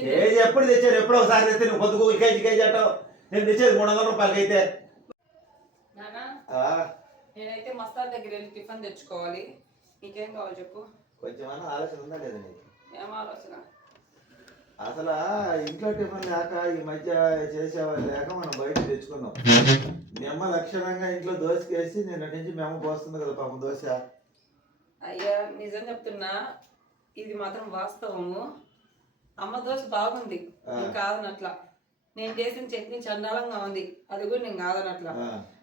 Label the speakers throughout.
Speaker 1: KG ఎప్పుడు తెచ్చారు? ఎప్పుడో ఒకసారి తెస్తే నువ్వు పొద్దుకు ఈ కేజీ కేజీ అంటావు. నేను తెచ్చేది మూడు వందల రూపాయలకి అయితే.
Speaker 2: నేనైతే మస్తాన్ దగ్గర వెళ్ళి టిఫిన్ తెచ్చుకోవాలి. నీకేం కావాలి చెప్పు?
Speaker 1: కొంచెం అన్న ఆలోచన ఉందా లేదా నీకు?
Speaker 2: ఏం ఆలోచన?
Speaker 1: అసలు ఇంట్లో టిఫిన్ లేక ఈ మధ్య చేసేవాళ్ళు లేక మనం బయట తెచ్చుకున్నాం. మీ అమ్మ లక్షణంగా ఇంట్లో దోశకేసి నేను నుంచి మీ అమ్మ పోస్తుంది కదా పాపం దోశ.
Speaker 2: అయ్యా నిజం చెప్తున్నా ఇది మాత్రం వాస్తవము. అమ్మ దోశ బాగుంది. నేను కాదనట్లా. నేను చేసిన చట్నీ చండాలంగా ఉంది. అది కూడా నేను కాదనట్లా.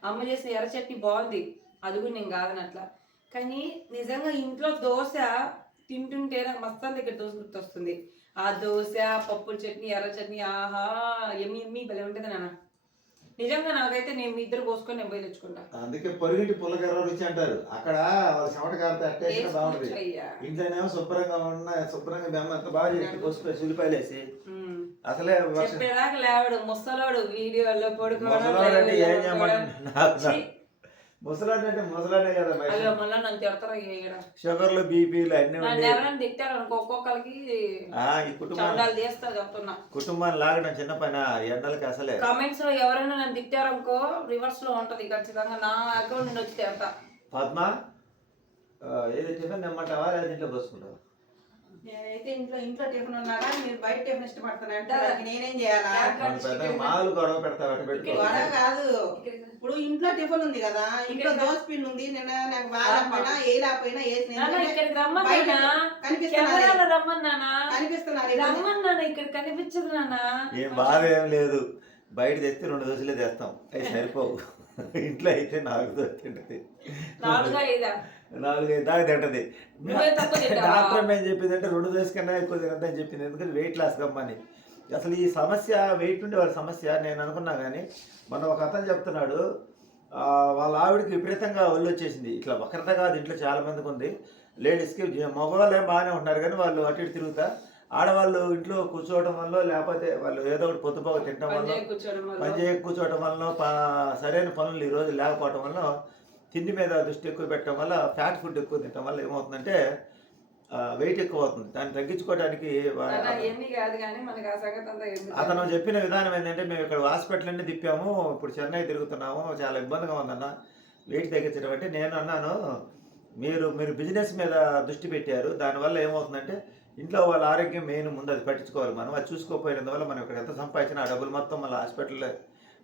Speaker 2: అమ్మ చేసిన ఎర్ర చట్నీ బాగుంది. అది కూడా నేను కాదనట్లా. కానీ నిజంగా ఇంట్లో దోశ తింటుంటే నాకు మస్తాన్ దగ్గర దోశ గుర్తొస్తుంది. ఆ దోశ పప్పుల చట్నీ ఎర్ర చట్నీ ఆహా ఎమ్మి ఎమ్మి భలే ఉంటుంది నాన్న. నిజంగా నాకైతే నేను మీ ఇద్దరు పోసుకొని నేను పోయి తెచ్చుకుంటా.
Speaker 1: అందుకే పొరుగింటి పుల్లకర్ర రుచి అంటారు. అక్కడ వాళ్ళ చెమట కారితే అట్టేసిన బాగుంటుంది. ఇంట్లోనేమో శుభ్రంగా ఉన్న శుభ్రంగా మీ అమ్మ ఎంత బాగా చేసి పోసుకొని ఉల్లిపాయలు వేసి. అసలే
Speaker 2: చెప్పేదాకా లేవడు ముసలోడు వీడియోలో పడుకోవడం
Speaker 1: ఏం ముసలాడు అంటే ముసలాడే కదా మరి.
Speaker 2: అయ్యో మళ్ళా నన్ను తిడతారు ఇక్కడ
Speaker 1: షుగర్లు బీపీలు అన్నీ
Speaker 2: నన్ను
Speaker 1: ఉండి
Speaker 2: ఎవరైనా తిట్టారు అనుకో ఒక్కొక్కరికి
Speaker 1: ఆ, ఈ కుటుంబం
Speaker 2: చేస్తా చెప్తున్నా.
Speaker 1: కుటుంబాన్ని లాగడం చిన్న పని ఎండలకి అసలే.
Speaker 2: కామెంట్స్లో ఎవరైనా నన్ను తిట్టారనుకో రివర్స్లో ఉంటది ఖచ్చితంగా. నా అకౌంట్ నుండి వచ్చి తిడతా.
Speaker 1: పద్మ ఆ, ఏది టిఫిన్ తెమ్మంటావా లేదా ఇంట్లో పోసుకుంటావా?
Speaker 3: నేనైతే ఇంట్లో ఇంట్లో టిఫిన్ ఉన్నారా? మీరు బయట టిఫిన్ ఇష్టపడుతున్నా అంటే దానికి నేనేం చేయాలా?
Speaker 1: మాలు గొడవ
Speaker 3: కాదు. ఇప్పుడు ఇంట్లో టిఫిన్ ఉంది కదా ఇంట్లో దోశ పిండి ఉంది నిన్న నాకు బాగాలేకపోయినా ఏ లేకపోయినా వేసి నేను
Speaker 2: నాన్న
Speaker 3: తినే-
Speaker 2: ఇక్కడికి
Speaker 3: బయట
Speaker 2: రమ్మన్నా
Speaker 3: కనిపిస్తున్నారు.
Speaker 2: కెమెరాలో రమ్మన్నానా
Speaker 3: కనిపిస్తున్నారు ఈరోజు.
Speaker 2: రమ్మన్నానా ఇక్కడ కనిపించదు నాన్న.
Speaker 1: ఏం బాధ ఏం లేదు. బయట తెస్తే రెండు దోశలే తెస్తాం. అవి సరిపోవు. ఇంట్లో అయితే నాలుగు దోశ తింటది.
Speaker 2: నాలుగా ఐదా?
Speaker 1: నాలుగు ఐదు దాకా తింటది? డాక్టర్ ఏం చెప్పింది అంటే రెండు దోశ కన్నా ఎక్కువ తినద్దని చెప్పింది. ఎందుకంటే వెయిట్ లాస్ కమ్మని అసలు ఈ సమస్య వెయిట్ ఉండే వాళ్ళ సమస్య నేను అనుకున్నా కానీ మొన్న ఒక అతను చెప్తున్నాడు వాళ్ళ ఆవిడకి విపరీతంగా ఒళ్ళు వచ్చేసింది. ఇట్లా వక్రత కాదు ఇంట్లో చాలా మందికి ఉంది. లేడీస్కి మగవాళ్ళు ఏం బాగానే ఉంటారు కానీ వాళ్ళు అటు ఇటు తిరుగుతా. ఆడవాళ్ళు ఇంట్లో కూర్చోవడం వల్ల లేకపోతే వాళ్ళు ఏదో ఒకటి పొద్దుపోక తినడం వల్ల
Speaker 2: పని వల్ల.
Speaker 1: చేయక కూర్చోవడం వలన ప- సరైన పనులు ఈరోజు లేకపోవడం వల్ల తిండి మీద దృష్టి ఎక్కువ పెట్టడం వల్ల ఫ్యాట్ ఫుడ్ ఎక్కువ తినడం వల్ల ఏమవుతుందంటే వెయిట్ ఎక్కువ అవుతుంది దాన్ని తగ్గించుకోవడానికి? అతను చెప్పిన విధానం ఏంటంటే మేము ఇక్కడ హాస్పిటల్ అన్ని తిప్పాము ఇప్పుడు చెన్నై తిరుగుతున్నాము చాలా ఇబ్బందిగా ఉందన్న వెయిట్ తగ్గించడం అంటే నేను అన్నాను మీరు మీరు బిజినెస్ మీద దృష్టి పెట్టారు దానివల్ల ఏమవుతుందంటే ఇంట్లో వాళ్ళ ఆరోగ్యం మెయిన్ ముందు అది పట్టించుకోవాలి మనం. అది చూసుకోకపోయినందువల్ల మనం ఇక్కడ ఎంత సంపాదించినా ఆ డబ్బులు మొత్తం మళ్ళీ హాస్పిటల్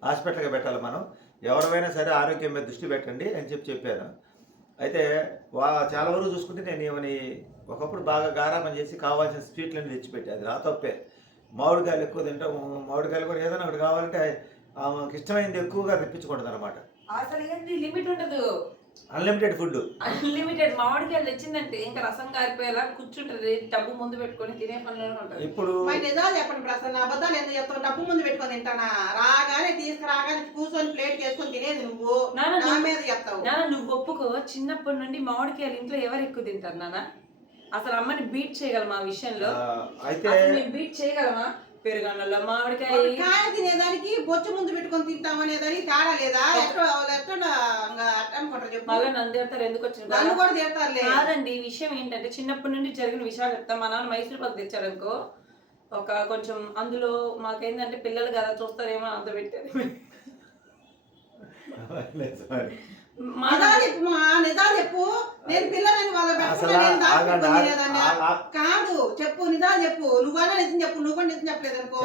Speaker 1: హాస్పిటల్కి పెట్టాలి మనం. ఎవరైనా సరే ఆరోగ్యం మీద దృష్టి పెట్టండి అని చెప్పి చెప్పారు. అయితే వా చాలా వరకు చూసుకుంటే నేను ఏమని ఒకప్పుడు బాగా గారాబం చేసి కావాల్సిన స్వీట్లన్నీ తెచ్చిపెట్టాను అది రా తప్పే మామిడికాయలు ఎక్కువ తింటాం. మామిడికాయలు కూడా ఏదైనా ఒకటి కావాలంటే ఆమెకి ఇష్టమైంది ఎక్కువగా తెప్పించకూడదు అనమాట
Speaker 2: అసలు లిమిట్ ఉండదు.
Speaker 1: అన్లిమిటెడ్ ఫుడ్
Speaker 2: అన్లిమిటెడ్ మామిడికాయలు తెచ్చిందంటే ఇంకా రసం కారిపోయేలా కూర్చుంటది. డబ్బు ముందు పెట్టుకొని తినే పనిలోనే ఉంటది
Speaker 1: ఇప్పుడు
Speaker 3: నిజాలు చెప్పండి ప్రసన్న అబద్ధాలు ఎందుకు చెప్తావు? డబ్బు ముందు పెట్టుకొని తింటానా? రాగానే తీసుకురాగానే కూర్చొని ప్లేట్ చేసుకొని తినేది నువ్వు? నా
Speaker 2: నువ్వు-
Speaker 3: మీద చెప్తావు.
Speaker 2: నాన్న నువ్వు ఒప్పుకో. చిన్నప్పటి నుండి మామిడికాయలు ఇంట్లో ఎవరు ఎక్కువ తింటారు నాన్న? అసలు అమ్మని బీట్ చేయగలమా ఆ విషయంలో?
Speaker 1: అయితే
Speaker 2: బీట్ చేయగలమా? పెరుగన్నంలో మామిడికాయ.
Speaker 3: కాయ తినేదానికి బొచ్చు ముందు పెట్టుకొని తింటామనేదానికి తేడా లేదా? ఎట్లా ఎట్లా ఇంకా అట్ట అనుకుంటారు చెప్పు.
Speaker 2: నన్ను తిడతారు ఎందుకు వచ్చిన
Speaker 3: నన్ను? కూడా తిడతారులే.
Speaker 2: కాదండి ఈ విషయం ఏంటంటే చిన్నప్పటి నుండి జరిగిన విషయాలు చెప్తాం. మా నాన్న మైసూర్ పాకు తెచ్చారనుకో ఒక కొంచెం అందులో మాకేంటంటే పిల్లలు కదా చూస్తారేమో అంత పెట్టేది.
Speaker 1: సారీ.
Speaker 2: మా
Speaker 3: నిజాలు చెప్పు మా నిజాలు చెప్పు. నేను పిల్లలని వాళ్ళ కాదు చెప్పు నిజాలు చెప్పు. నువ్వైనా నిజం చెప్పు నువ్వు నిజం చెప్పలేదు అనుకో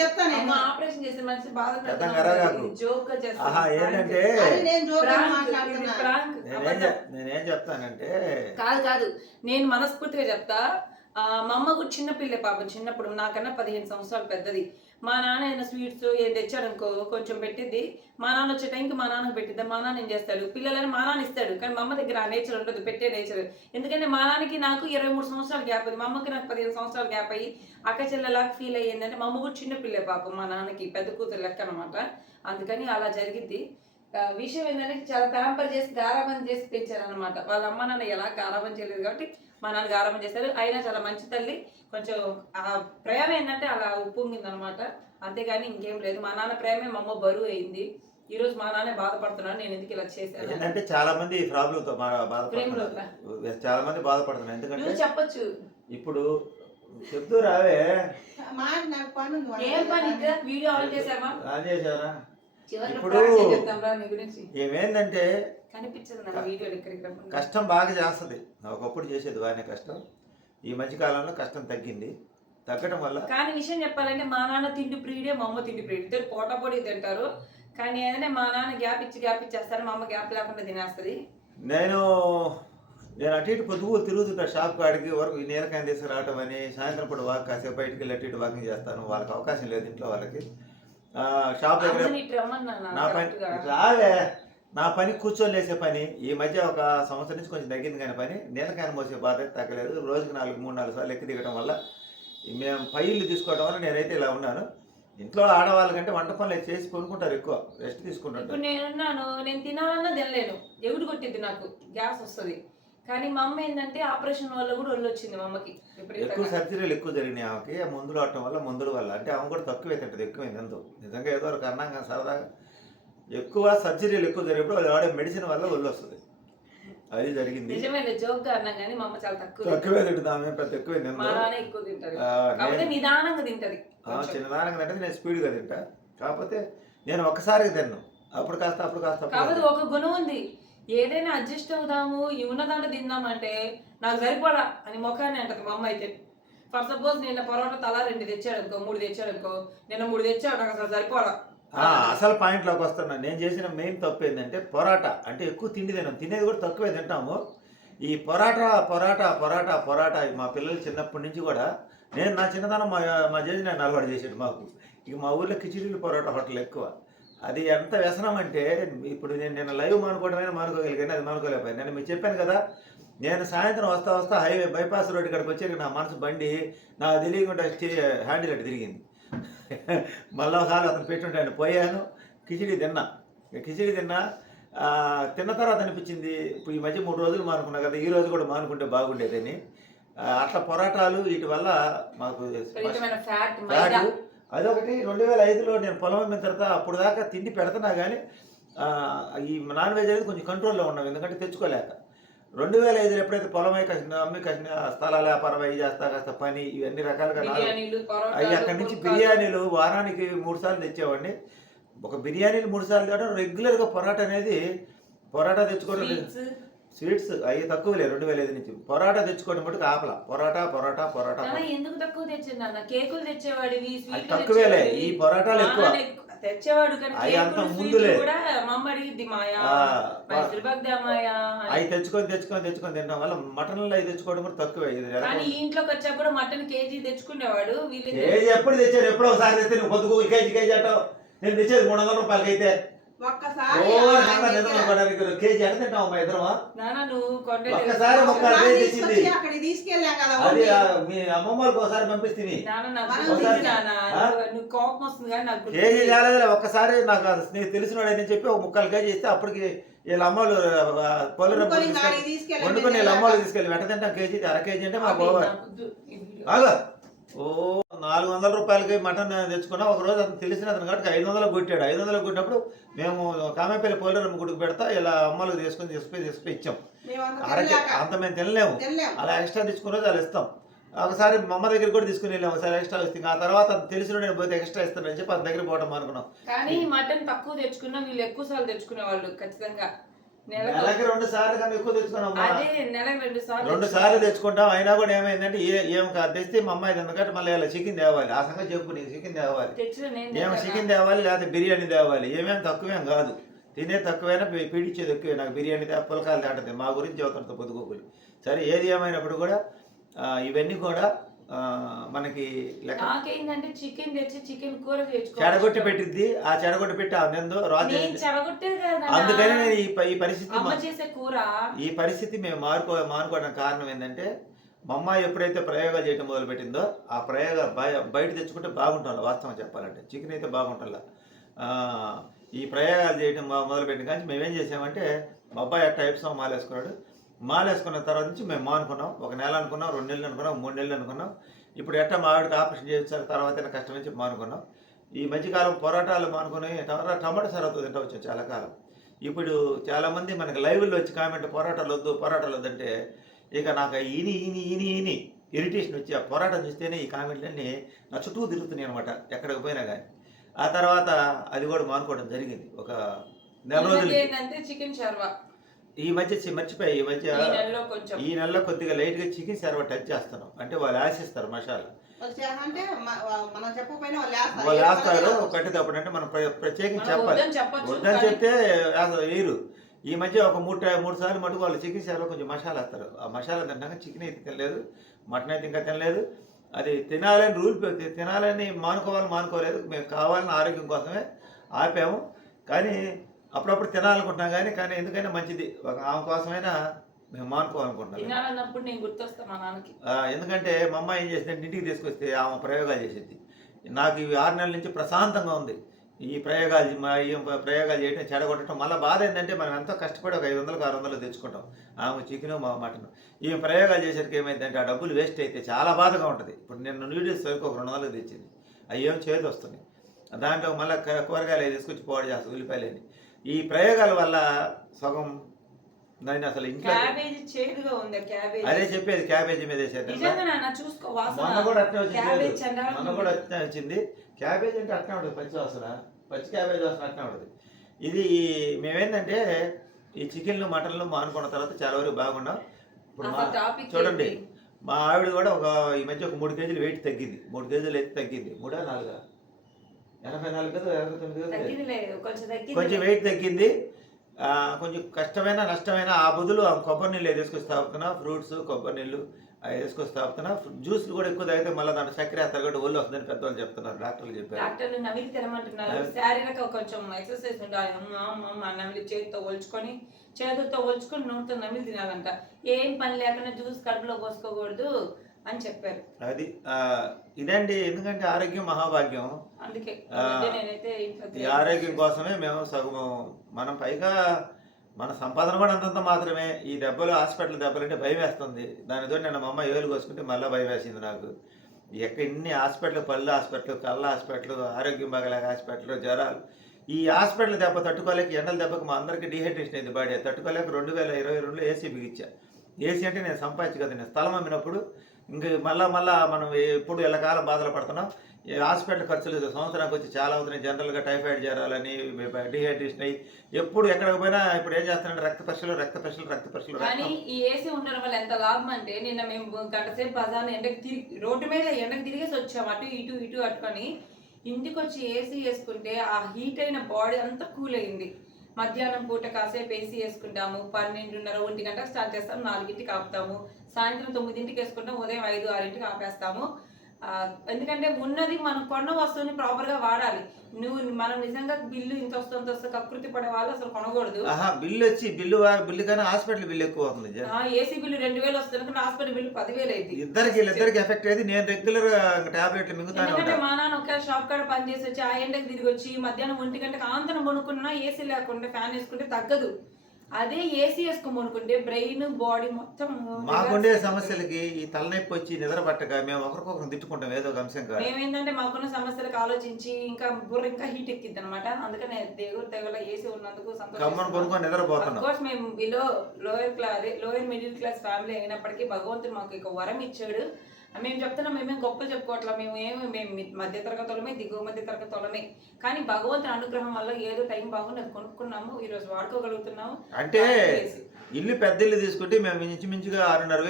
Speaker 1: చెప్తా నేను.
Speaker 2: ఆపరేషన్ చేసిన మనిషి
Speaker 1: గరగాకు.
Speaker 2: జోక్
Speaker 1: ఏంటంటే
Speaker 3: నేను
Speaker 1: చెప్తానంటే
Speaker 2: కాదు కాదు. నేను మనస్ఫూర్తిగా చెప్తా. ఆ, మా అమ్మ కూడా చిన్నపిల్లే పాపం. చిన్నప్పుడు నాకన్నా పదిహేను సంవత్సరాలు పెద్దది. మా నాన్న ఏదైనా స్వీట్స్ ఏం తెచ్చాడనుకో కొంచెం పెట్టిద్ది. మా నాన్న వచ్చే టైంకి మా నాన్నకి పెట్టిద్ది. మా నాన్న ఏం చేస్తాడు? పిల్లలని మా నాన్న ఇస్తాడు. కానీ మా అమ్మ దగ్గర ఆ నేచర్ ఉండదు. పెట్టే నేచర్. ఎందుకంటే మా నాన్నకి నాకు ఇరవై మూడు సంవత్సరాలు గ్యాప్ అయింది మా అమ్మకి నాకు పదిహేను సంవత్సరాలు గ్యాప్ అయ్యి అక్క చెల్లెలాగా ఫీల్ అయ్యిందంటే మా అమ్మ కూడా చిన్న పిల్లే పాపం మా నాన్నకి. పెద్ద కూతురు లెక్క అనమాట అందుకని అలా జరిగిద్ది. విషయం ఏంటంటే చాలా ప్యాంపర్ చేసి గారాబం చేసి పెంచారు అనమాట వాళ్ళ అమ్మ నాన్న ఎలా గారాబం చేయలేదు కాబట్టి మా నాన్న గారాబం చేశారు. అయినా చాలా మంచి తల్లి. కొంచెం ఆ ప్రేమ ఏంటంటే అలా ఉప్పొంగింది అనమాట అంతేగాని ఇంకేం లేదు. మా నాన్న ప్రేమే మా అమ్మ బరువు అయింది. ఈ రోజు మా నాన్నే బాధపడుతున్నాను. నేను ఎందుకు ఇలా చేశాను?
Speaker 1: ఏంటంటే చాలా మంది బాధపడుతున్నారు. చాలా మంది బాధపడుతున్నారు. ఎందుకంటే
Speaker 2: చెప్పొచ్చు.
Speaker 1: ఇప్పుడు చెప్తూ రావే.
Speaker 3: నాకు పని
Speaker 2: వీడియో ఆన్ చేసామా
Speaker 1: ఆన్ చేశారా ఇప్పుడు- ఏమేందంటే. కష్టం బాగా చేస్తుంది. ఒకప్పుడు చేసేది బాగానే కష్టం. ఈ మధ్య కాలంలో కష్టం తగ్గింది. తగ్గడం వల్ల
Speaker 2: కానీ విషయం చెప్పాలంటే మా నాన్న తిండి ప్రియుడే మా అమ్మ తిండి ప్రియుడు. ఇద్దరు పోటా పొడి తింటారు. కానీ ఏదైనా మా నాన్న గ్యాప్ ఇచ్చి గ్యాప్ ఇచ్చేస్తారు మా అమ్మ గ్యాప్ లేకుండా తినేస్తుంది.
Speaker 1: నేను నేను అటు ఇటు పొద్దుగు తిరుగుతుంటా షాప్ కాడికి వరకు ఈ నీలకాయ తీసుకురావటం అని సాయంత్రం పూట వాక్ కాసేపు బయటికి వెళ్ళి అటు ఇటు వాకింగ్ చేస్తాను. వాళ్ళకి అవకాశం లేదు ఇంట్లో వాళ్ళకి. షాప్ దగ్గర నా పని. రావే నా పని కూర్చొని లేసే పని ఈ మధ్య ఒక సంవత్సరం నుంచి కొంచెం తగ్గింది కానీ పని నీలకాయను మోసే బాధ తగ్గలేదు. రోజుకి నాలుగు మూడు నాలుగు సార్లు ఎక్కి దిగడం వల్ల మేము పైళ్ళు తీసుకోవడం వల్ల నేనైతే ఇలా ఉన్నాను. ఇంట్లో ఆడవాళ్ళ కంటే వంట పనులు అయితే చేసి కొనుక్కుంటారు ఎక్కువ రెస్ట్ తీసుకుంటారు
Speaker 2: నేనున్నాను నేను తినాలన్నా తినలేను. ఎగుడు కొట్టిద్ది నాకు గ్యాస్ వస్తుంది. కానీ మా అమ్మ ఏంటంటే ఆపరేషన్ వల్ల కూడా ఒళ్ళు వచ్చింది మా అమ్మకి
Speaker 1: ఎక్కువ సర్జరీలు ఎక్కువ జరిగినాయి ఆమెకి. మందులు ఆడటం వల్ల మందుల వల్ల. అంటే ఆమె కూడా తక్కువే తింటది ఎక్కువైంది ఎంతో నిజంగా ఏదో ఒక అన్నాగా సరదాగా. ఎక్కువ సర్జరీలు ఎక్కువ జరిగినప్పుడు వాళ్ళు వాడే మెడిసిన్ వల్ల ఒళ్ళు వస్తుంది. అది జరిగింది.
Speaker 2: నిజమైన జోక్ అన్నాం కానీ మా అమ్మ చాలా తక్కువ
Speaker 1: తక్కువే తింటుంది ఆమె పెద్ద ఎక్కువ
Speaker 2: తింటది. నిదానంగా తింటది.
Speaker 1: చిన్నదానంగా తింటే నేను స్పీడ్గా తింటా. కాకపోతే నేను ఒక్కసారిగా తిన్నాను అప్పుడు కాస్త అప్పుడు కాస్త అప్పుడు
Speaker 2: కాకపోతే
Speaker 1: కాస్త.
Speaker 2: ఒక గుణం ఉంది. ఏదైనా అడ్జస్ట్ అవుదాము ఈ ఉన్న దాంట్లో తిందామంటే నాకు సరిపోడా అని ముఖాన్ని అంటది మా అమ్మ అయితే. ఫర్ సపోజ్ నిన్న పొరోటా తల రెండు తెచ్చాడు అనుకో మూడు తెచ్చాడు అనుకో నిన్న మూడు తెచ్చాడు నాకు అసలు సరిపోడా.
Speaker 1: అసలు పాయింట్లోకి వస్తున్నా. నేను చేసిన మెయిన్ తప్పు ఏంటంటే పొరాటా. అంటే ఎక్కువ తిండి తినాం తినేది కూడా తక్కువే తింటాము. ఈ పొరాటా పొరాటా పొరాటా పొరాటా మా పిల్లలు చిన్నప్పటి నుంచి కూడా నేను నా చిన్నతనం మా మా చేసి నేను అలవాటు చేసాడు మాకు. ఇక మా ఊర్లో కిచిడీలు పొరాటా హోటల్ ఎక్కువ. అది ఎంత వ్యసనం అంటే ఇప్పుడు నేను నేను లైవ్ మానుకోవడమైనా మానుకోగలిగాను అది మానుకోలేకపోయాను. నేను మీకు చెప్పాను కదా నేను సాయంత్రం వస్తా వస్తా హైవే బైపాస్ రోడ్ ఇక్కడికి వచ్చి నా మనసు బండి నాకు తెలియకుండా హ్యాండిల్ అటు తిరిగింది. మళ్ళీ ఒకసారి అతను పెట్టుంటాను పోయాను కిచిడి తిన్నా. కిచిడి తిన్నా తిన్న తర్వాత అనిపించింది ఇప్పుడు ఈ మధ్య మూడు రోజులు మానుకున్నా కదా ఈ రోజు కూడా మానుకుంటే బాగుండేదని. అట్లా పొరాటాలు వీటి వల్ల మాకు
Speaker 2: ఫ్యాట్
Speaker 1: అదొకటి. రెండు వేల ఐదులో నేను పొలం అమ్మిన తర్వాత అప్పుడు దాకా తిండి పెడుతున్నా కానీ ఈ నాన్ వెజ్ అనేది కొంచెం కంట్రోల్లో ఉన్నాం. ఎందుకంటే తెచ్చుకోలేక. రెండు వేల ఐదులో ఎప్పుడైతే పొలం అయి కసిన అమ్మి కసిన స్థలాల వ్యాపారం అవి చేస్తా కాస్త పని ఇవన్నీ రకాలుగా అవి అక్కడి నుంచి బిర్యానీలు వారానికి మూడు సార్లు తెచ్చేవాడిని. ఒక బిర్యానీలు మూడు సార్లు తేవడం రెగ్యులర్గా పొరాటా అనేది పొరాటా తెచ్చుకోవడం
Speaker 2: స్వీట్స్
Speaker 1: అవి తక్కువలే రెండు వేల ఐదు నుంచి. పొరాటా తెచ్చుకోవడం మటుకు ఆపల. పొరాటా పొరాటా పొరాటా.
Speaker 2: ఎందుకు తక్కువ తెచ్చాడు నాన్న కేకులు తెచ్చేవాడివి
Speaker 1: అది
Speaker 2: స్వీట్లు
Speaker 1: తక్కువేలే.
Speaker 2: తెచ్చేవాడివి.
Speaker 1: ఈ పొరాటాలు ఎక్కువ.
Speaker 2: తెచ్చేవాడు కానీ
Speaker 1: అవి అంత
Speaker 2: కేకులు,
Speaker 1: ముందులే.
Speaker 2: స్వీట్లు కూడా మా అమ్మ అడిగిద్ది మాయా
Speaker 1: ఆ,
Speaker 2: మైసూర్ బాగ్ దా మాయా అని.
Speaker 1: అవి తెచ్చుకొని తెచ్చుకొని తెచ్చుకొని తినడం వల్ల మటన్లో అవి తెచ్చుకోవడం కూడా తక్కువే. ఇది ఎలా-
Speaker 2: కానీ ఈ ఇంట్లోకి వచ్చాక కూడా మటన్ కేజీ తెచ్చుకునేవాడు. వీళ్ళు
Speaker 1: కేజీ ఎప్పుడు తెచ్చారు? ఎప్పుడో ఒకసారి తెస్తే నువ్వు పొద్దుకు కేజీ కేజీ అంటావు. నేను తెచ్చేది మూడు వందల రూపాయలకి అయితే
Speaker 3: ఒక్కసారి
Speaker 1: కేజీ తింటావు మా ఇద్దరమా? ఒక్కసారి
Speaker 3: తీసుకెళ్ళాం కదా
Speaker 1: అది అమ్మమ్మ వాళ్ళకి ఒకసారి పంపిస్తుంది.
Speaker 2: నాన్న నాకు కోపం వస్తుంది కానీ.
Speaker 1: కేజీ ఒక్కసారి నాకు నీకు తెలిసిన వాడని చెప్పి ఒక ముక్కలు కేజీ ఇస్తే అప్పటికి వీళ్ళ అమ్మలు పొలం
Speaker 3: వండుకొని
Speaker 1: వీళ్ళ అమ్మలు తీసుకెళ్ళి వెంట తింటాం కేజీ అర కేజీ అంటే మా
Speaker 2: అవి
Speaker 1: ఓ నాలుగు వందల రూపాయలకి మటన్ తెచ్చుకున్నా ఒక రోజు అతను తెలిసిన అతను కాబట్టి ఐదు వందలకు కొట్టాడు. ఐదు వందలకు కొట్టినప్పుడు మేము కామేపల్లి పోలేరమ్మ గుడికి పెడతా ఇలా అమ్మలకు తీసుకొని తీసుకుని తీసుకుని ఇచ్చాం.
Speaker 3: మేము అంత
Speaker 1: అరకే అంత మేము తినలేము.
Speaker 3: తినలేం.
Speaker 1: అలా ఎక్స్ట్రా తెచ్చుకున్న రోజు అలా ఇస్తాం. ఒకసారి మా అమ్మ దగ్గర కూడా తీసుకుని వెళ్ళాం ఒకసారి ఎక్స్ట్రా ఇస్తాం. ఆ తర్వాత తెలిసిన నేను పోతే ఎక్స్ట్రా ఇస్తానని చెప్పి అతని దగ్గర పోవడం అనుకున్నాం.
Speaker 2: కానీ మటన్ తక్కువ తెచ్చుకున్నా వీళ్ళు ఎక్కువ సార్లు తెచ్చుకునేవాళ్ళు ఖచ్చితంగా. నెలకు
Speaker 1: రెండు సార్లు కన్నా ఎక్కువ తెచ్చుకున్నాం
Speaker 2: రెండు సార్లు
Speaker 1: తెచ్చుకుంటాం. అయినా కూడా ఏమైందంటే ఏ తెస్తే మా అమ్మాయి ఎందుకంటే మళ్ళీ ఇలా చికెన్ తేవాలి. ఆ సంగతి చెప్పు నీకు చికెన్ తేవాలి. ఏమో? చికెన్ తేవాలి లేకపోతే బిర్యానీ తేవాలి. ఏమేం తక్కువేం కాదు. తినే తక్కువైనా పీ- పీడించేది ఎక్కువే. నాకు బిర్యానీ తే పులకాలు తేటది. మా గురించి అవుతుంది పొద్దుగోకులు. సరే ఏది ఏమైనప్పుడు కూడా ఇవన్నీ కూడా మనకి లెక్క
Speaker 2: నాకేంటంటే చికెన్ తెచ్చి చికెన్ కూర
Speaker 1: చెడగొట్టి పెట్టిద్ది. ఆ చెడగొట్టి పెట్టి ఆమె రాజు అందుకని నేను ఈ పరిస్థితి
Speaker 2: అమ్మ చేసే కూర.
Speaker 1: ఈ పరిస్థితి మేము మారుకో మానుకోవడానికి కారణం ఏంటంటే మా అమ్మాయి ఎప్పుడైతే ప్రయోగాలు చేయడం మొదలు పెట్టిందో ఆ ప్రయోగ బయ బయట తెచ్చుకుంటే బాగుంటాం వాస్తవం చెప్పాలంటే. చికెన్ అయితే బాగుంటాం ఈ ప్రయోగాలు చేయడం మొ- మొదలు పెట్టిన కానీ మేమేం చేసామంటే మా అబ్బాయి అట్ట టైప్స్ మాలేసుకున్నాడు. మాలేసుకున్న తర్వాత నుంచి మేము మానుకున్నాం. ఒక నెల అనుకున్నాం రెండు నెలలు అనుకున్నాం మూడు నెలలు అనుకున్నాం. ఇప్పుడు ఎట్ట మా ఆవిడకి ఆపరేషన్ చేయించారు తర్వాత కష్టం నుంచి మానుకున్నాం. ఈ మధ్యకాలం పోరాటాలు మానుకుని టమాటా టమాటా సరత్తు తింటా వచ్చాం చాలా కాలం. ఇప్పుడు చాలామంది మనకి లైవ్లో వచ్చి కామెంట్ పోరాటాలు వద్దు పోరాటాలు వద్దంటే ఇక నాకు ఈని ఈని ఈని ఈని ఇరిటేషన్ వచ్చి ఆ పోరాటం చూస్తేనే ఈ కామెంట్లన్నీ నా చుట్టూ తిరుగుతున్నాయి అనమాట ఎక్కడికి పోయినా కానీ ఆ తర్వాత అది కూడా మానుకోవడం జరిగింది. ఒక నెల రోజులు
Speaker 2: చికెన్
Speaker 1: ఈ మధ్య చి- మర్చిపోయి ఈ మధ్య
Speaker 2: ఈ నెలలో కొంచెం.
Speaker 1: ఈ నెలలో కొద్దిగా లైట్గా చికెన్ సర్వ టచ్ చేస్తున్నాం. అంటే వాళ్ళు ఆశిస్తారు మసాలా.
Speaker 3: వాళ్ళు వేస్తారు.
Speaker 1: కట్టేటప్పుడు అంటే మనం ప్ర- ప్రత్యేకించి
Speaker 2: మనం
Speaker 1: చెప్పాలి.
Speaker 2: వద్దని
Speaker 1: చెప్తే వేయరు. ఈ మధ్య ఒక మూడు మూడు సార్లు మటుకు వాళ్ళు చికెన్ సర్వ కొంచెం మసాలా వేస్తారు. ఆ మసాలా తిన్నాక చికెన్ అయితే తినలేదు మటన్ అయితే ఇంకా తినలేదు. అది తినాలని రూల్ పెట్టి తినాలని మానుకోవాలని మానుకోలేదు. మేము కావాలని ఆరోగ్యం కోసమే ఆపాము. కానీ అప్పుడప్పుడు తినాలనుకుంటున్నాం కానీ కానీ ఎందుకైనా మంచిది. ఒక ఆమె కోసమైనా మేము మానుకోవాలనుకుంటున్నాం. ఎందుకంటే మా అమ్మ ఏం చేసిందంటే ఇంటికి తీసుకొస్తే ఆమె ప్రయోగాలు చేసేది. నాకు ఇవి ఆరు నెలల నుంచి ప్రశాంతంగా ఉంది. ఈ ప్రయోగాలు ప్రయోగాలు చేయడం చెడగొట్టడం మళ్ళీ బాధ ఏంటంటే మనం ఎంతో కష్టపడి ఒక ఐదు వందలకు ఆరు వందలు తెచ్చుకుంటాం. ఆమె చికెన్ మా మటన్. ఈ ప్రయోగాలు చేసరికి ఏమైందంటే ఆ డబ్బులు వేస్ట్ అయితే చాలా బాధగా ఉంటుంది. ఇప్పుడు నేను నూడిల్స్ వరకు ఒక రెండు వందలకు తెచ్చింది. అవి ఏం చేతి వస్తుంది దాంట్లో మళ్ళీ కూరగాయలు తీసుకొచ్చి పోవడం చేస్తుంది ఉల్లిపాయలని ఈ ప్రయోగాల వల్ల సగం నేను అసలు ఇంట్లో
Speaker 2: క్యాబేజీ చేదుగా ఉంది క్యాబేజీ.
Speaker 1: అదే చెప్పేది క్యాబేజీ మీద వేసేది మొన్న కూడా అట్నే వచ్చింది మొన్న కూడా అట్నే వచ్చింది. క్యాబేజ్ అంటే అట్నే ఉంటుంది పచ్చి వాసన. పచ్చి క్యాబేజ్ వాసన అట్నే ఉంటుంది. ఇది మేమేంటంటే ఈ చికెన్లు మటన్లు మానుకున్న తర్వాత చాలా వరకు బాగున్నాం. ఇప్పుడు చూడండి. మా ఆవిడ కూడా ఒక ఈ మధ్య ఒక మూడు కేజీలు వెయిట్ తగ్గింది. మూడు కేజీలు అయితే తగ్గింది. మూడా నాలుగా? ఎనభై నాలుగు కదా ఎనభై తొమ్మిది
Speaker 2: కొంచెం
Speaker 1: వెయిట్ తగ్గింది. ఆ, కొంచెం కష్టమైన నష్టమైన ఆ బదులు ఆ కొబ్బరి నీళ్ళు తీసుకొచ్చి తాగుతున్నా? ఫ్రూట్స్ కొబ్బరి నీళ్ళు అవి తీసుకొచ్చి తాగుతున్నా? జ్యూస్లు కూడా ఎక్కువ తాగితే మళ్ళీ దాంట్లో చక్కెర కాబట్టి ఒళ్ళు వస్తుందని పెద్దవాళ్ళు చెప్తున్నారు డాక్టర్లు చెప్పారు.
Speaker 2: డాక్టర్లు నమిలి తినమంటున్నారు. శారీరక కొంచెం ఎక్సర్సైజ్ ఉండాలి. అమ్మ నమిలి చేతితో ఒలుచుకొని చేతులతో ఒలుచుకొని నోటితో నమిలి తినాలంట. ఏం పని లేకుండా జ్యూస్ కడుపులో పోసుకోకూడదు. అని చెప్పారు.
Speaker 1: అది ఇదండి ఎందుకంటే ఆరోగ్యం మహాభాగ్యం.
Speaker 2: అందుకే
Speaker 1: ఈ ఆరోగ్యం కోసమే మేము సగము మనం పైగా మన సంపాదన కూడా అంతంత మాత్రమే. ఈ దెబ్బలు హాస్పిటల్ దెబ్బలు అంటే భయం వేస్తుంది. దానితో నేను మా అమ్మ ఏలు కోసుకుంటే మళ్ళీ భయం వేసింది నాకు. ఎక్కడ ఇన్ని హాస్పిటల్ పళ్ళు హాస్పిటల్ కళ్ళ హాస్పిటల్ ఆరోగ్యం బాగలేక హాస్పిటల్ జ్వరాలు. ఈ హాస్పిటల్ దెబ్బ తట్టుకోలేక ఎండల దెబ్బకి మా అందరికీ డిహైడ్రేషన్ అయింది బాడీ. తట్టుకోలేక రెండు వేల ఇరవై రెండులో ఏసీ బిగించా. ఏసీ అంటే నేను సంపాదించు కదా నేను స్థలం అమ్మినప్పుడు ఇంక మళ్ళా మళ్ళా మనం ఎప్పుడు ఎల్లకాలం బాధలు పడుతున్నాం. హాస్పిటల్ ఖర్చులు సంవత్సరానికి వచ్చి చాలా అవుతున్నాయి. జనరల్గా టైఫాయిడ్ జ్వరాలని డిహైడ్రేషన్ అయ్యి ఎప్పుడు ఎక్కడికి పోయినా ఇప్పుడు ఏం చేస్తున్నాడు రక్త పరీక్షలు రక్త పరీక్షలు రక్త పరీక్షలు
Speaker 2: కానీ ఈ ఏసీ ఉండడం వల్ల ఎంత లాభం అంటే నిన్న మేము గంట సేపు బజార్ ఎండకి తిరిగి రోడ్డు మీద ఎండకు తిరిగేసి వచ్చాము అటు ఇటు ఇటు అట్టుకొని ఇంటికి వచ్చి ఏసీ వేసుకుంటే ఆ హీట్ అయిన బాడీ అంతా కూల్ అయింది. మధ్యాహ్నం పూట కాసేపు ఏసీ వేసుకుంటాము. పన్నెండున్నర ఒంటి గంటకు స్టార్ట్ చేస్తాము నాలుగింటికి ఆపుతాము. సాయంత్రం తొమ్మిదింటికి వేసుకుంటాం ఉదయం ఐదు ఆరింటికి ఆపేస్తాము. ఎందుకంటే ఉన్నది మనం కొన్న వస్తువుని ప్రాపర్గా వాడాలి. నువ్వు మనం నిజంగా బిల్లు ఇంత వస్తుంది అంత వస్తుంది కకృతి పడే వాళ్ళు అసలు కొనకూడదు.
Speaker 1: బిల్లు వచ్చి బిల్లు బిల్లు కానీ హాస్పిటల్ బిల్లు ఎక్కువ అవుతుంది
Speaker 2: ఏసీ బిల్లు రెండు వేలు వస్తుంది కానీ హాస్పిటల్ బిల్లు పదివేలు అయింది
Speaker 1: ఇద్దరికి వీళ్ళిద్దరికి ఎఫెక్ట్ అయ్యేది నేను రెగ్యులర్ టాబ్లెట్లు మింగుతానే
Speaker 2: ఎందుకంటే మా నాన్న ఒక షాప్ కాడ పని చేసి వచ్చి ఆ ఎండకి తిరిగి వచ్చి మధ్యాహ్నం ఒంటి గంటకు ఆంతనం కొనుక్కున్నా ఏసీ లేకుండా ఫ్యాన్ వేసుకుంటే తగ్గదు. అదే ఏసీ వేసుకొని కొనుక్కుంటే బ్రెయిన్ బాడీ మొత్తం
Speaker 1: మాకుండే సమస్యలకి ఈ తలనొప్పి వచ్చి నిద్ర పట్టక మేము ఒకరికొకరు తిట్టుకుంటాం ఏదో ఒక అంశం కాదు
Speaker 2: మేమేంటంటే మాకున్న సమస్యలకు ఆలోచించి ఇంకా బుర్ర ఇంకా హీట్ ఎక్కిద్ది అనమాట అందుకనే దేవుడు తెగల ఏసీ ఉన్నందుకు సంతోషం
Speaker 1: కొనుక్కొని నిద్రపోతున్నాం.
Speaker 2: కోర్స్ మేము below lower class lower middle class family అయినప్పటికీ భగవంతుడు మాకు ఇక వరం ఇచ్చాడు. మేము చెప్తున్నాం మేమేం గొప్పలు చెప్పుకోవట్లా మేము ఏమి మేము మి- మధ్య తరగతులమే దిగువ మధ్య తరగతులమే. కానీ భగవంతుని అనుగ్రహం వల్ల ఏదో టైం బాగుంది అది కొనుక్కున్నాము ఈ రోజు వాడుకోగలుగుతున్నాము
Speaker 1: అంటే ఇల్లు పెద్ద ఇల్లు తీసుకుంటే మేము ఇంచుమించుగా ఆరున్నర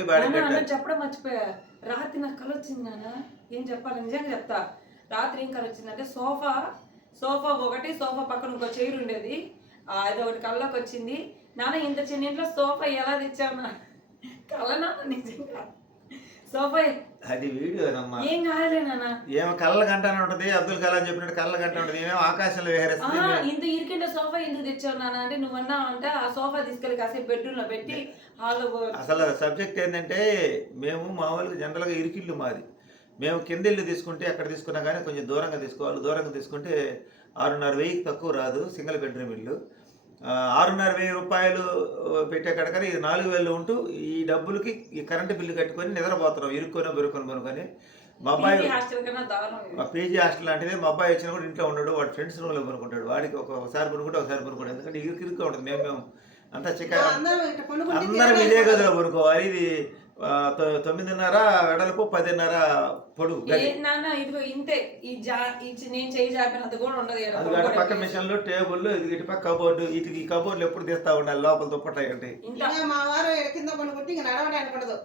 Speaker 2: చెప్పడం మర్చిపోయా. రాత్రి నాకు కళ వచ్చింది నాన్న. ఏం చెప్పాలి? నిజంగా చెప్తా. రాత్రి ఏం కళ వచ్చిందంటే సోఫా సోఫా ఒకటి సోఫా పక్కన ఇంకో చైర్ ఉండేది. ఆ, అది ఒకటి కళ్ళకి వచ్చింది. నాన్న ఇంత చిన్న ఇంట్లో సోఫా ఎలా తెచ్చావు? నా కళ్ళ నాన్న నిజంగా. సోఫా
Speaker 1: అది వీడియో అమ్మా
Speaker 2: ఏం నాన్న.
Speaker 1: ఏమో కళ్ళ గంట ఉంటది అబ్దుల్ కలాం చెప్పినట్టు కళ్ళ గంట ఉంటది. ఏమో ఆకాశంలో
Speaker 2: ఆ,
Speaker 1: విహరిస్తుంది
Speaker 2: ఇంత ఇరికింటే సోఫా ఎందుకు తెచ్చావు నాన్న? అంటే నువ్వు అన్నావు అంటే ఆ సోఫా తీసుకెళ్ళి కాసేపు బెడ్రూమ్లో పెట్టి
Speaker 1: అసలు సబ్జెక్ట్ ఏంటంటే మేము మామూలుగా జనరల్గా ఇరికిల్లు మాది. మేము కింద ఇల్లు తీసుకుంటే అక్కడ తీసుకున్నా కానీ కొంచెం దూరంగా తీసుకోవాలి. దూరంగా తీసుకుంటే ఆరున్నర వెయ్యికి తక్కువ రాదు సింగిల్ బెడ్రూమ్ ఇల్లు. ఆరున్నర వెయ్యి రూపాయలు పెట్టే కడకని ఇది నాలుగు వేలు ఉంటూ ఈ డబ్బులకి ఈ కరెంటు బిల్లు కట్టుకొని నిద్రపోతున్నాం ఇరుక్కొని బెరుక్కొని కొనుక్కొని. మా అబ్బాయి
Speaker 2: హాస్టల్ కన్నా దారుణం
Speaker 1: మా పీజీ హాస్టల్ లాంటిదే. మా అబ్బాయి వచ్చినా కూడా ఇంట్లో ఉండడు వాడు ఫ్రెండ్స్ రూమ్లో కొనుక్కుంటాడు వాడికి ఒక- ఒకసారి కొనుక్కుంటే ఒకసారి కొనుక్కుంటాడు ఎందుకంటే ఇరుకు ఇరుకు ఉంటుంది. మేము మేము అంతా చిక్క
Speaker 3: అందరం.
Speaker 1: ఇదే గదిలో కొనుక్కోవాలి ఇది తొమ్మిదిన్నర వెడల్పు పదిన్నర
Speaker 2: ఇదిగో ఇంతే. ఈ జా నేను చేయి జాపినంత కూడా ఉండదు.
Speaker 1: అది కాక పక్క మిషన్లు టేబుల్ ఇటు పక్క కబోర్డు ఇటు ఈ కబోర్డులు ఎప్పుడు తీస్తా ఉండాలి? లోపల దుప్పటాయి అంటే
Speaker 2: ఇంత.
Speaker 3: ఇంకా మా వారు కింద పడుకుంటే ఇంకా నడవడానికి ఉండదు.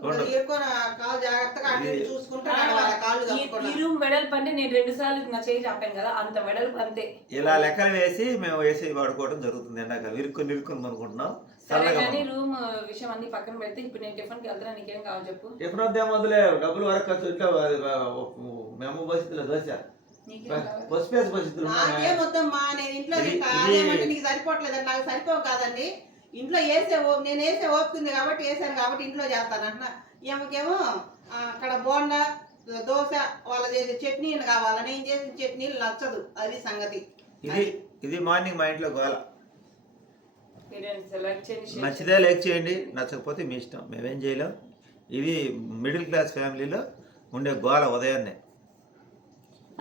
Speaker 3: కాలు జాగ్రత్తగా చూసుకుంటూ నడవాలి. కాళ్ళు
Speaker 2: ఈ- ఈ
Speaker 3: తప్పకుండా
Speaker 2: రూమ్ వెడల్పు అంటే నేను రెండు సార్లు నా చేయి చాపాను కదా అంత వెడల్పు అంతే.
Speaker 1: ఇలా లెక్కలు వేసి మేము వేసి వాడుకోవడం జరుగుతుంది. ఎండాకాలం ఇరుక్కుని ఇరుక్కుని అనుకుంటున్నాం.
Speaker 2: సరే కానీ. రూమ్ విషయం అన్ని పక్కన పెడితే ఇప్పుడు నేను టిఫిన్కి వెళ్తున్నా నీకేం కావాలి చెప్పు.
Speaker 1: టిఫిన్ వద్దే మొదలే డబ్బులు వరకు ఖర్చు ఇంట్లో మేము దోశ. పసుపేసి పరిస్థితులు
Speaker 3: నాకేం వద్దమ్మా నేను ఇంట్లో నీకు సరిపోవట్లేదండి నాకు సరిపోవు కాదండి. ఇంట్లో వేసే నేను వేసే ఓపుతుంది కాబట్టి వేసాను కాబట్టి ఇంట్లో చేస్తాను అంటున్నా. ఈమెకేమో అక్కడ బోండా దోశ వాళ్ళ చేసే చట్నీలు కావాలి? నేను చేసిన చట్నీలు నచ్చదు. అది సంగతి.
Speaker 1: ఇది ఇది మార్నింగ్ మా ఇంట్లో గోల
Speaker 2: మీరు సెలెక్ట్ చేయండి share
Speaker 1: నచ్చితే లైక్ చేయండి నచ్చకపోతే మీ ఇష్టం. మేమేం చేయలేం. ఇది మిడిల్ క్లాస్ ఫ్యామిలీలో ఉండే గోల ఉదయాన్నే.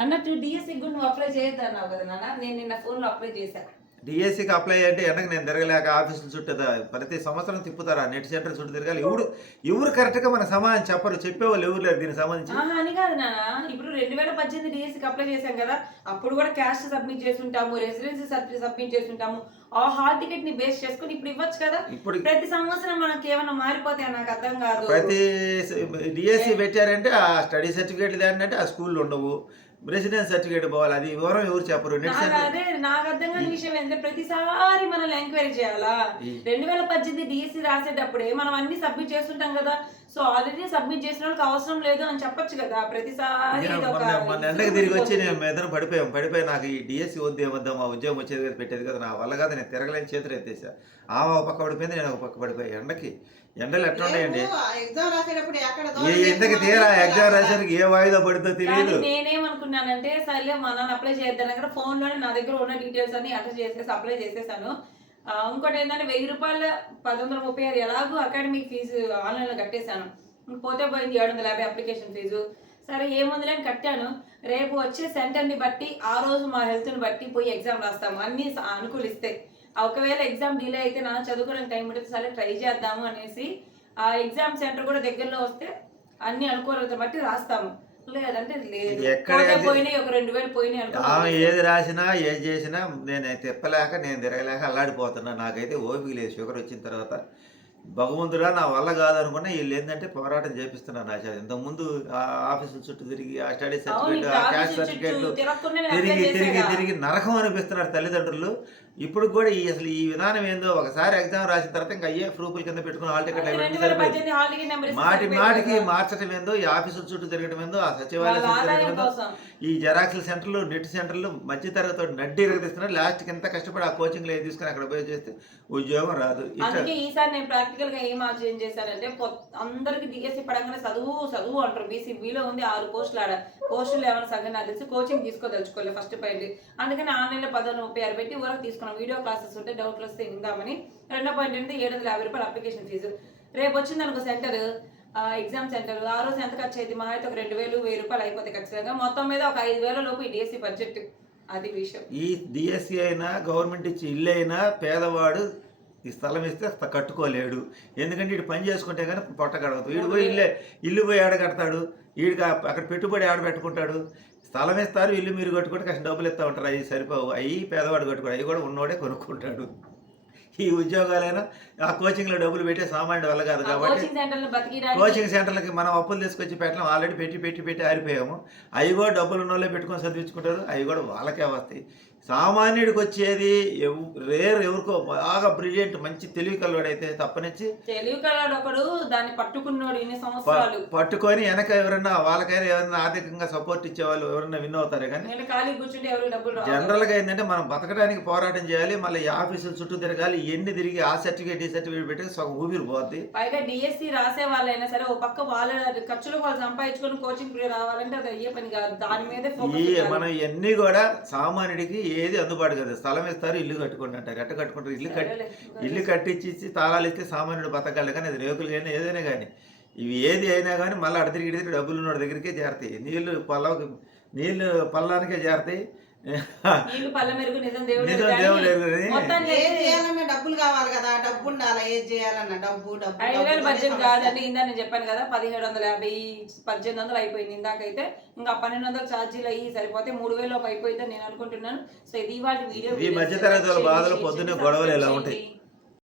Speaker 2: అన్నట్టు డిఎస్సి కూడా నువ్వు అప్లై చేయొద్దు అన్నావు కదా నాన్న. నేను నిన్న ఫోన్లో అప్లై చేశా.
Speaker 1: డిఎస్సికి అప్లై అంటే ఎండకు నేను తిరగలేక ఆఫీసులు చుట్టూ ప్రతి సంవత్సరం తిప్పుతారా? నెట్ సెంటర్ చుట్టూ తిరగాలి. ఎవరు ఎవరు కరెక్ట్గా మన సమాధానం చెప్పరు. చెప్పేవాళ్ళు ఎవరు లేరు దీనికి సంబంధించి.
Speaker 2: అని కాదు నాన్న. ఇప్పుడు రెండు వేల పద్దెనిమిది డిఎస్సికి అప్లై చేశాం కదా అప్పుడు కూడా క్యాస్ట్ సబ్మిట్ చేస్తుంటాము రెసిడెన్సీ సబ్మిట్ చేస్తుంటాము. ఆ హాల్ టికెట్ని బేస్ చేసుకుని ఇప్పుడు ఇవ్వచ్చు కదా?
Speaker 1: ఇప్పుడు
Speaker 2: ప్రతి సంవత్సరం మనకి ఏమైనా మారిపోతే నాకు అర్థం కాదు.
Speaker 1: ప్రతి డిఎస్సి పెట్టారంటే ఆ స్టడీ సర్టిఫికేట్లు ఏంటంటే ఆ స్కూల్లో ఉండవు. రెసిడెన్స్ సర్టిఫికేట్ పోవాలి అది వివరం ఎవరు చెప్పరు
Speaker 2: అదే నాకు అర్థం కాని విషయం ఏంటంటే ప్రతిసారి మనల్ని ఎంక్వైరీ చేయాలా? రెండు వేల పద్దెనిమిది డిఎస్సి రాసేటప్పుడే మనం అన్ని సబ్మిట్ చేస్తుంటాం కదా సో ఆల్రెడీ సబ్మిట్ చేసిన వాళ్ళకి అవసరం లేదు అని చెప్పొచ్చు కదా ప్రతిసారి
Speaker 1: ఎండకి తిరిగి వచ్చి నేను ఇద్దరు పడిపోయాం పడిపోయి నాకు ఈ డిఎస్సి వద్దు ఏమొద్దా మా ఉద్యోగం వచ్చేది కదా పెట్టేది కదా నా వల్ల కాదు నేను తిరగలేని చేతులు ఎత్తేసా. ఆమె ఒక పక్క పడిపోయింది నేను ఒక పక్క పడిపోయి ఎండకి. ఎండలు ఎట్లా ఉన్నాయండి?
Speaker 3: ఎగ్జామ్ రాసేటప్పుడు ఎక్కడ
Speaker 1: తీరా ఎగ్జామ్. రాసేసరికి ఏ వాయిదా పడుతుందో తెలియదు
Speaker 2: నేనేమనుకున్నానంటే సర్లే మా నాన్న అప్లై చేద్దాం దగ్గర ఫోన్లోనే నా దగ్గర ఉన్న డీటెయిల్స్ అన్ని ఎంటర్ చేసేసి అప్లై చేసేసాను. ఇంకోటి ఏంటంటే వెయ్యి రూపాయల పది వందల ముప్పై ఆరు ఎలాగో అకాడమిక్ ఫీజు ఆన్లైన్లో కట్టేశాను. ఇంక పోతే పోయింది ఏడు వందల యాభై అప్లికేషన్ ఫీజు సరే ఏముందిలే అని కట్టాను. రేపు వచ్చే సెంటర్ని బట్టి ఆ రోజు మా హెల్త్ని బట్టి పోయి ఎగ్జామ్ రాస్తాము. అన్ని అనుకూలిస్తే. ఒకవేళ ఎగ్జామ్ డిలే అయితే నాన్న చదువుకోవడానికి టైం ఉంటుంది సరే ట్రై చేద్దాము అనేసి ఆ ఎగ్జామ్ సెంటర్ కూడా దగ్గరలో వస్తే అన్ని అనుకూలత బట్టి రాస్తాము. లేదంటే లేదు. పోయినాయి ఒక రెండు వేలు పోయినాయి
Speaker 1: ఏది రాసినా ఏది చేసినా నేను తిప్పలేక నేను తిరగలేక అల్లాడిపోతున్నా. నాకైతే ఓపిక లేదు. షుగర్ వచ్చిన తర్వాత భగవంతుడా నా వల్ల కాదనుకున్నా వీళ్ళు ఏంటంటే పోరాటం చేపిస్తున్నారు నా చేత ఇంతకుముందు ఆ ఆఫీసుల చుట్టూ తిరిగి ఆ స్టడీ సర్టిఫికేట్ ఆ
Speaker 2: ఆఫీసుల
Speaker 1: సర్టిఫికేట్లు తిరిగి తిరిగి. తిరిగి నరకం అనిపిస్తున్నారు తల్లిదండ్రులు. ఇప్పుడు కూడా ఈ అసలు ఈ విధానం ఏందో ఒకసారి ఎగ్జామ్ రాసిన తర్వాత ఇంకా అయ్యే ప్రూఫ్ల కింద పెట్టుకుని హాల్ టికెట్ సరిపోయింది. మాటి మాటికి. మార్చడం ఏందో ఈ ఆఫీసుల చుట్టూ తిరగడం ఏందో ఆ సచివాలయ తిరగడం ఏందో ఈ జెరాక్స్ల సెంటర్లు నెట్ సెంటర్లు మధ్య తరగతి నడ్డి ఎరగదీస్తున్నారు లాస్ట్కి ఎంత కష్టపడి ఆ కోచింగ్లో తీసుకుని అక్కడ పోయి చేస్తే ఉద్యోగం రాదు.
Speaker 2: ఈసారి నేను ప్రాక్టికల్గా ఏం ఆలోచన చేశారంటే అందరికి డిఎస్సి పడంగానే చదువు చదువు అంటారు. బీసీ బీలో ఉంది ఆరు పోస్టులు ఆడ. పోస్టులు ఏమైనా సగం నాకు తెలిసి కోచింగ్ తీసుకోదలుచుకోలేదు ఫస్ట్ పాయింట్ అందుకని ఆన్లైన్లో పదహారు ముప్పై ఆరు పెట్టి ఊరకు తీసుకున్నాం. వీడియో క్లాసెస్ ఉంటే డౌట్లు వస్తే ఇందామని. రెండో పాయింట్ ఏంటి ఏడు వందల యాభై రూపాయలు అప్లికేషన్ ఫీజు రేపు వచ్చింది అనుకో సెంటర్ ఎగ్జామ్ సెంటర్ ఆ రోజు ఎంత ఖర్చు అయితే మా అయితే ఒక రెండు వేలు వెయ్యి రూపాయలు అయిపోతాయి ఖచ్చితంగా. మొత్తం మీద ఒక ఐదు వేల లోపు ఈ డిఎస్సి బడ్జెట్ అది విషయం.
Speaker 1: ఈ డిఎస్సి అయినా గవర్నమెంట్ ఇచ్చి ఇల్లు అయినా పేదవాడు ఈ స్థలం ఇస్తే కట్టుకోలేడు. ఎందుకంటే ఇటు పని చేసుకుంటే కానీ పొట్ట గడవదు వీడు పోయి ఇల్లే ఇల్లు పోయి ఆడ కడతాడు. వీడికి అక్కడ పెట్టుబడి ఆడ పెట్టుకుంటాడు. స్థలం ఇస్తారు ఇల్లు మీరు కట్టుకుంటే కాస్త డబ్బులు ఇస్తా ఉంటారు. అవి సరిపోవు. అవి పేదవాడు కట్టుకోడు. అవి కూడా ఉన్నోడే కొనుక్కుంటాడు. ఈ ఉద్యోగాలైనా ఆ కోచింగ్లో డబ్బులు పెట్టే సామాన్యుడు వల్ల కాదు కాబట్టి
Speaker 2: కోచింగ్
Speaker 1: సెంటర్లకి మనం అప్పులు తీసుకొచ్చి పెట్టడం ఆల్రెడీ పెట్టి పెట్టి పెట్టి ఆరిపోయాము. అవి కూడా డబ్బులు ఉన్న వాళ్ళే పెట్టుకొని చదివించుకుంటారు. అవి కూడా వాళ్ళకే వస్తాయి. సామాన్యుడికి వచ్చేది రేర్ ఎవరికో బాగా బ్రిలియంట్ మంచి తెలివి కలవాడైతే తప్పనిచ్చి
Speaker 2: తెలివి కలాడు ఒకడు దాన్ని పట్టుకున్నాడు ఇన్ని సంవత్సరాలు
Speaker 1: పట్టుకొని వెనక ఎవరన్నా వాళ్ళకైనా ఎవరైనా ఆర్థికంగా సపోర్ట్ ఇచ్చేవాళ్ళు ఎవరన్నా విన్ అవుతారే కానీ
Speaker 2: నేను ఖాళీ కూర్చుంటే ఎవరు డబ్బులు రావు.
Speaker 1: జనరల్గా ఏంటంటే మనం బతకడానికి పోరాటం చేయాలి మళ్ళీ ఈ ఆఫీసుల చుట్టూ తిరగాలి ఎన్ని తిరిగి ఆ సర్టిఫికేట్ ఈ సర్టిఫికేట్ పెట్టి సగం ఊపిరి పోద్ది
Speaker 2: పైగా డిఎస్సి రాసే వాళ్ళైనా సరే ఓ పక్క వాళ్ళ ఖర్చులు వాళ్ళు సంపాదించుకొని కోచింగ్ రావాలంటే అది అయ్యే పని కాదు దాని మీదే.
Speaker 1: మనం ఇవన్నీ కూడా సామాన్యుడికి ఏది అందుబాటు కాదు. స్థలం ఇస్తారు ఇల్లు కట్టుకోండి అంటారు. ఎట్ట కట్టుకుంటారు? ఇల్లు కట్టి. ఇల్లు కట్టించి ఇచ్చి తాళాలు ఇస్తే సామాన్యుడు బతకాలి కానీ అది రేకులు కానీ ఏదైనా కానీ. ఇవి ఏది అయినా కానీ మళ్ళీ తిరిగి డబ్బులు ఉన్న దగ్గరికే చేరతాయి. నీళ్ళు పల్లవకి నీళ్ళు పల్లానికే చేరతాయి.
Speaker 3: డబ్బులు కావాలి కదా డబ్బు ఉండాలి ఏది చేయాలన్నా డబ్బు డబ్బు
Speaker 2: ఐదు వేల బడ్జెట్ కాదండి ఇందా నేను చెప్పాను కదా పదిహేడు వందల యాభై పద్దెనిమిది వందలు అయిపోయింది ఇందాకైతే. ఇంకా పన్నెండు వందలు ఛార్జీలు అయ్యి సరిపోతే మూడు వేలు అయిపోయిందని నేను అనుకుంటున్నాను. సో ఇది ఇవాళ వీడియో
Speaker 1: ఈ మధ్యతరగతి వాళ్ళ బాధలు పొద్దున్నే గొడవలు ఇలా ఉంటాయి.